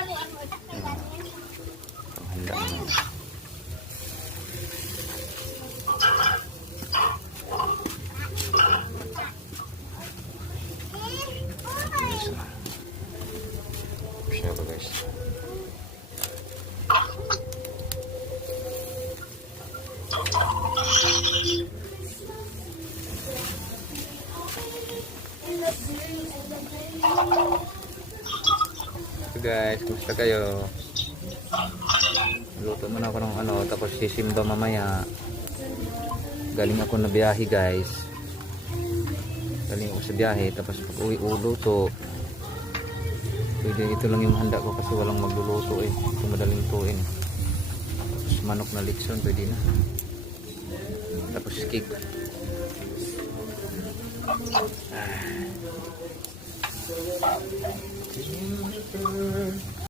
Handa naman. Siya ba guys? So guys, kumusta kayo? Luto muna ako ng ano, tapos sisimba mamaya. Galing ako na biyahe guys. Galing ako sa biyahe, tapos pag uwi uluto. Pwede ito lang yung handa ko kasi walang magluluto eh. Ito madaling tuin. Tapos manok na likson, pwede na. Tapos cake.